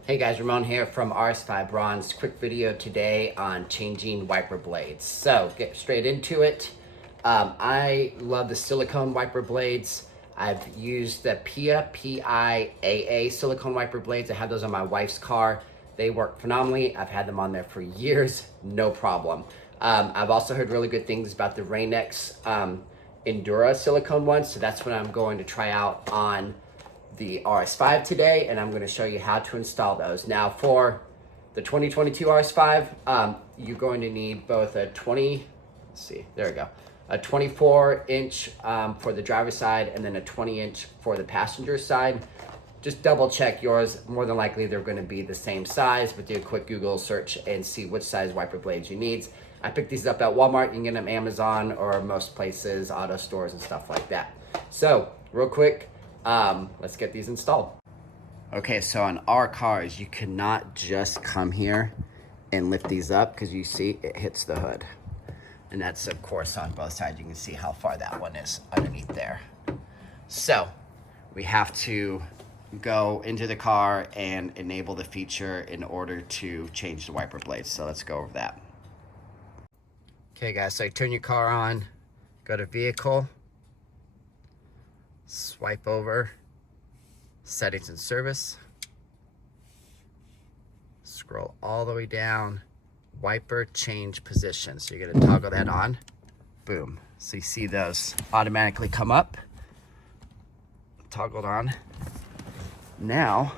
Hey guys, Ramon here from RS5 Bronze. Quick video today on changing wiper blades. So get straight into it. I love the silicone wiper blades. I've used the PIAA silicone wiper blades. I have those on my wife's car. They work phenomenally. I've had them on there for years, no problem. I've also heard really good things about the Rain-X Endura silicone ones, so that's what I'm going to try out on the RS5 today, and I'm going to show you how to install those. Now for the 2022 RS5, you're going to need both a 24-inch for the driver's side and then a 20-inch for the passenger side. Just double check yours. More than likely they're going to be the same size, but do a quick Google search and see which size wiper blades you need. I picked these up at Walmart. You can get them Amazon or most places, auto stores and stuff like that. So real quick, let's get these installed. Okay, so on our cars, you cannot just come here and lift these up because you see it hits the hood. And that's of course on both sides. You can see how far that one is underneath there. So we have to go into the car and enable the feature in order to change the wiper blades. So let's go over that. Okay guys, so you turn your car on, go to vehicle, swipe over, settings and service, scroll all the way down, wiper change position. So you're gonna toggle that on, boom. So you see those automatically come up, toggled on. Now,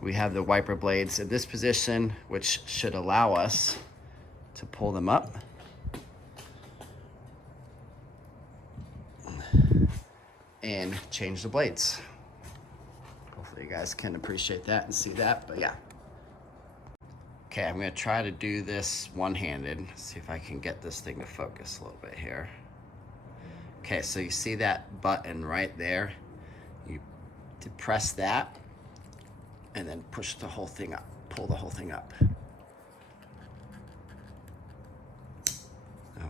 we have the wiper blades in this position, which should allow us to pull them up and change the blades. Hopefully you guys can appreciate that and see that, but yeah. Okay, I'm gonna try to do this one-handed. See if I can get this thing to focus a little bit here. Okay, so you see that button right there? You depress that and then push the whole thing up, pull the whole thing up. Oh,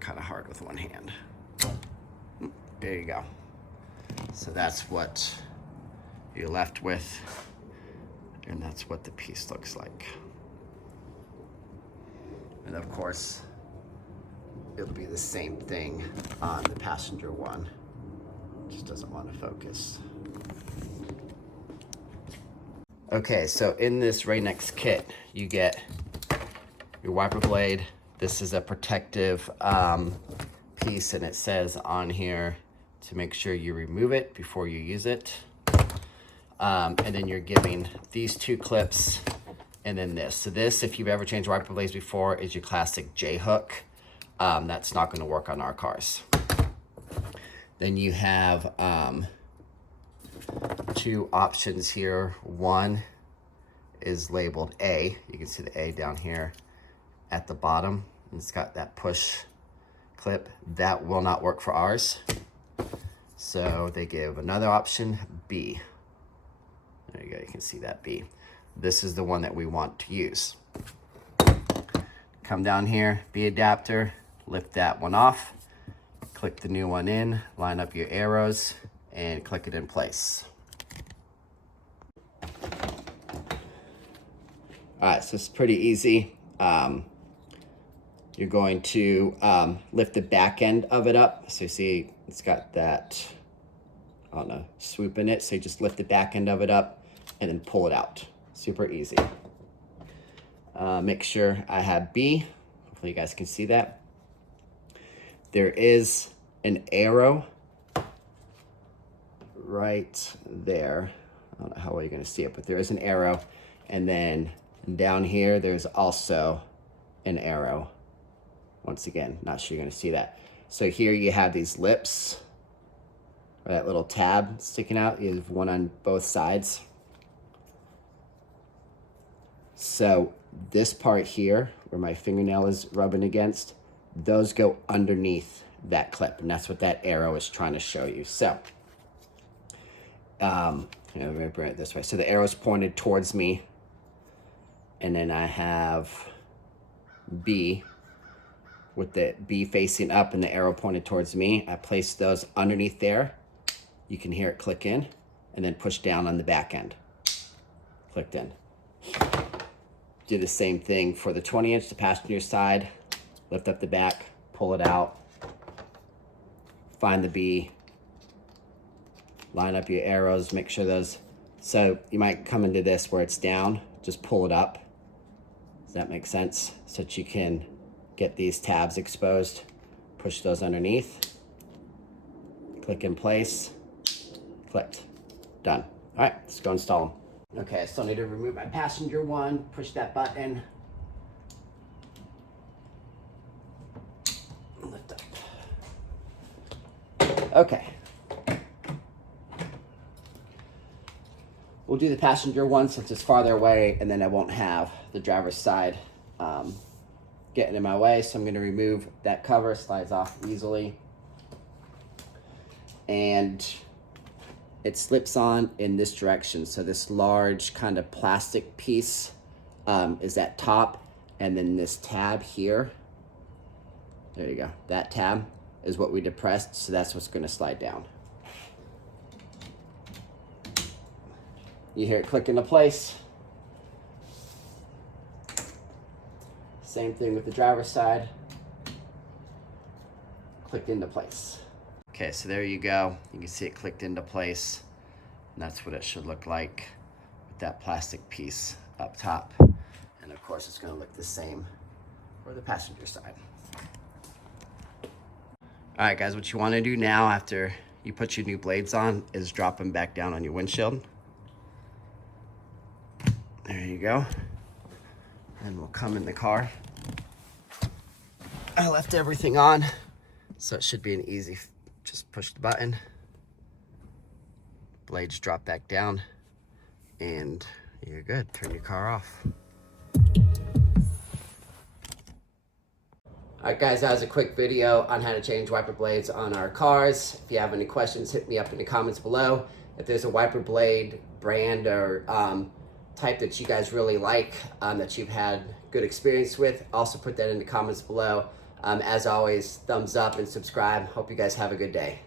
kind of hard with one hand. There you go. So that's what you're left with, and that's what the piece looks like. And of course, it'll be the same thing on the passenger one. Just doesn't want to focus. Okay, so in this Rain-X kit, you get your wiper blade. This is a protective piece, and it says on here to make sure you remove it before you use it. And then you're giving these two clips and then this. So this, if you've ever changed wiper blades before, is your classic J-hook. That's not going to work on our cars. Then you have two options here. One is labeled A. You can see the A down here at the bottom. It's got that push clip. That will not work for ours. So they give another option, B. There you go, you can see that B. This is the one that we want to use. Come down here, B adapter, lift that one off, click the new one in, line up your arrows, and click it in place. All right, so it's pretty easy. You're going to lift the back end of it up. So you see it's got that, I don't know, swoop in it. So you just lift the back end of it up and then pull it out. Super easy. Make sure I have B. Hopefully you guys can see that. There is an arrow right there. I don't know how well you're gonna see it, but there is an arrow. And then down here, there's also an arrow. Once again, not sure you're gonna see that. So here you have these lips, or that little tab sticking out. You have one on both sides. So this part here, where my fingernail is rubbing against, those go underneath that clip, and that's what that arrow is trying to show you. So, let me bring it this way. So the arrow is pointed towards me, and then I have B, with the B facing up and the arrow pointed towards me. I place those underneath there, you can hear it click in, and then push down on the back end. Clicked in. Do the same thing for the 20-inch, the passenger side. Lift up the back, pull it out, find the B, line up your arrows, make sure those, so you might come into this where it's down, just pull it up. Does that make sense? So that you can get these tabs exposed, push those underneath, click in place, clicked, done. All right, let's go install them. Okay, I still need to remove my passenger one, push that button, lift up. Okay. We'll do the passenger one since it's farther away, and then I won't have the driver's side getting in my way. So I'm going to remove that cover, slides off easily. And it slips on in this direction. So this large kind of plastic piece is at top, and then this tab here, there you go, that tab is what we depressed, so that's what's going to slide down. You hear it click into place. Same thing with the driver's side. Clicked into place. Okay, so there you go. You can see it clicked into place. And that's what it should look like with that plastic piece up top. And of course, it's gonna look the same for the passenger side. All right, guys, what you wanna do now after you put your new blades on is drop them back down on your windshield. There you go. And we'll come in the car. I left everything on, so it should be an easy, just push the button. Blades drop back down, and you're good. Turn your car off. All right, guys, that was a quick video on how to change wiper blades on our cars. If you have any questions, hit me up in the comments below. If there's a wiper blade brand or type that you guys really like, that you've had good experience with, also put that in the comments below. As always, thumbs up and subscribe. Hope you guys have a good day.